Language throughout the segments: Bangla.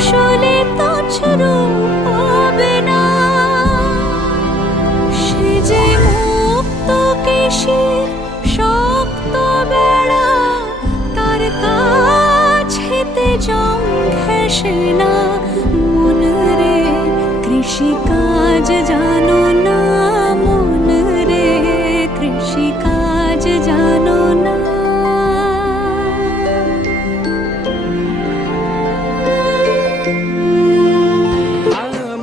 কুশলে তছরু হবে না। সে যে মুক্ত কেশীর শক্ত বেড়া, তার কাছেতে জং ঘেঁষে না। মন রে কৃষিকাজ জানো না, মন রে কৃষিকাজ জানো না।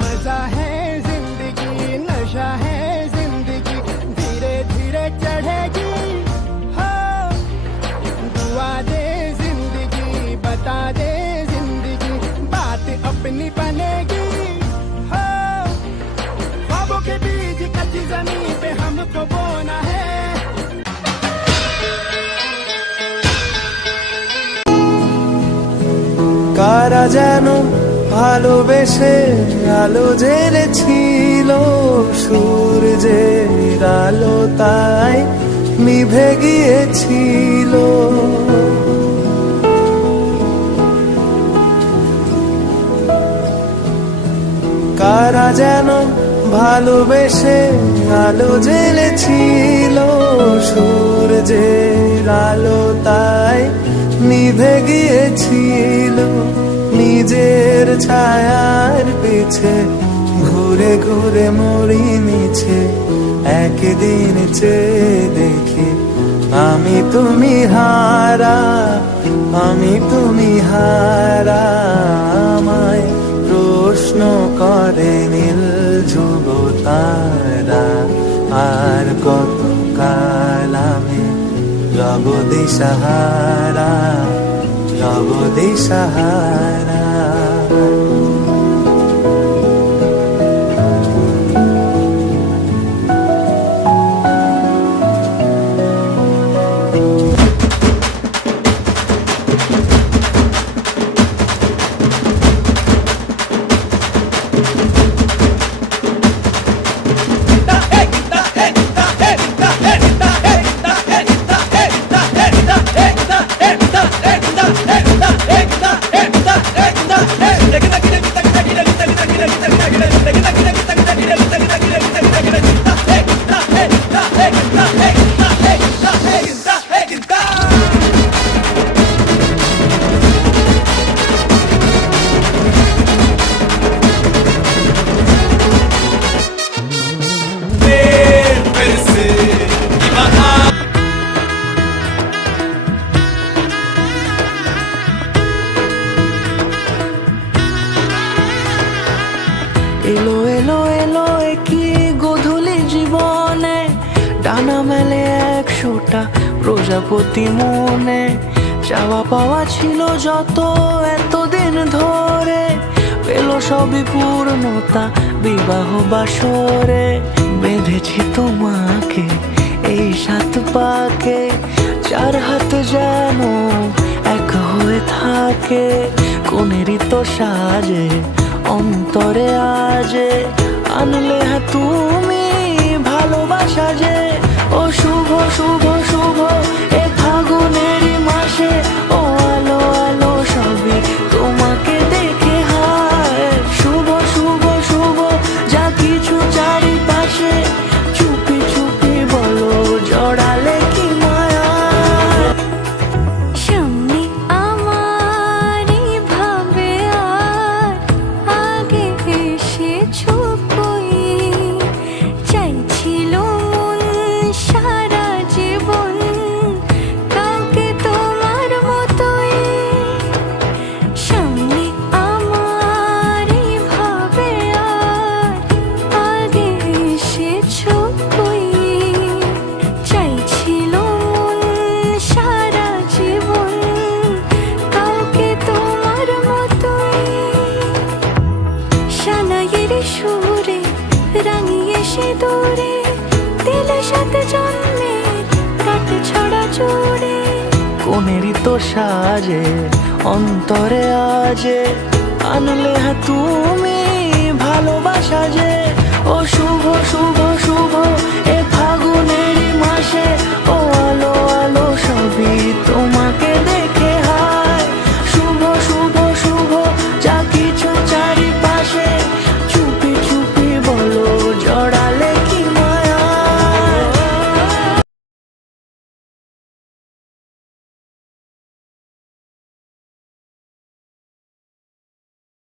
मजा है जिंदगी, नशा है जिंदगी, धीरे धीरे चढ़ेगी। हाँ, दुआ दे जिंदगी, बता दे जिंदगी, बात अपनी बनेगी। हाँ, ख्वाबों के बीज कच्ची जमीन पे हमको बोना है। কারা যেন ভালোবেসে আলো জ্বেলেছিল, সূর্যের আলো তাই নিভে গিয়েছিল। কারা যেন ভালোবেসে আলো জ্বেলেছিল, সূর্যের আলো তাই নিভে গিয়েছিল। নিজের ছায়ার পিছে ঘুরে ঘুরে মরি মিছে, একদিন চেয়ে দেখি আমি তুমি হারা, আমি তুমি হারা। আমায় প্রশ্ন করে নীল ধ্রুব তারা, আর কত কাল আমি রব দিশাহারা, রব দিশাহারা। এলো এলো এলো কি গোধূলি জীবনে, ডানা মেলে 100টা প্রজাপতি মনে। চাওয়া পাওয়া ছিল যত এতদিন ধরে, পেল সবই পূর্ণতা বিবাহ বাসরে। বেঁধেছি তোমাকে এই 7 পাকে, 4 হাত যেন এক হয়ে থাকে। কোনেরই তো সাজে অন্তরে আজে, আনলে হ্যাঁ তুমি ভালোবাসা যে। ও শুভ শুভ শুভ এ ফাগুনেরই মাসে, ও আলো আলো সবই তোমাকে দেখে হায়। শুভ শুভ শুভ যা কিছু চারিপাশে, চুপি চুপি বলো জড়ালে কি মায়া। সামনে আমারই ভাবে আর আগে এসেছো কই, চাইছিল মন সারা জীবন কাউকে তোমার মতোই। সামনে আমারই ভাবে আর আগে এসেছো কই, চাইছিল মন সারা জীবন কাউকে তোমার মতোই। সানাইয়ের সুরে রাঙিয়ে সে দূরে, দিলে 7 জন্মের কাট ছড়া জোড়ে। কোনেরই তো সাজে অন্তরে আজে, আনলে হ্যাঁ তুমি ভালোবাসা যে।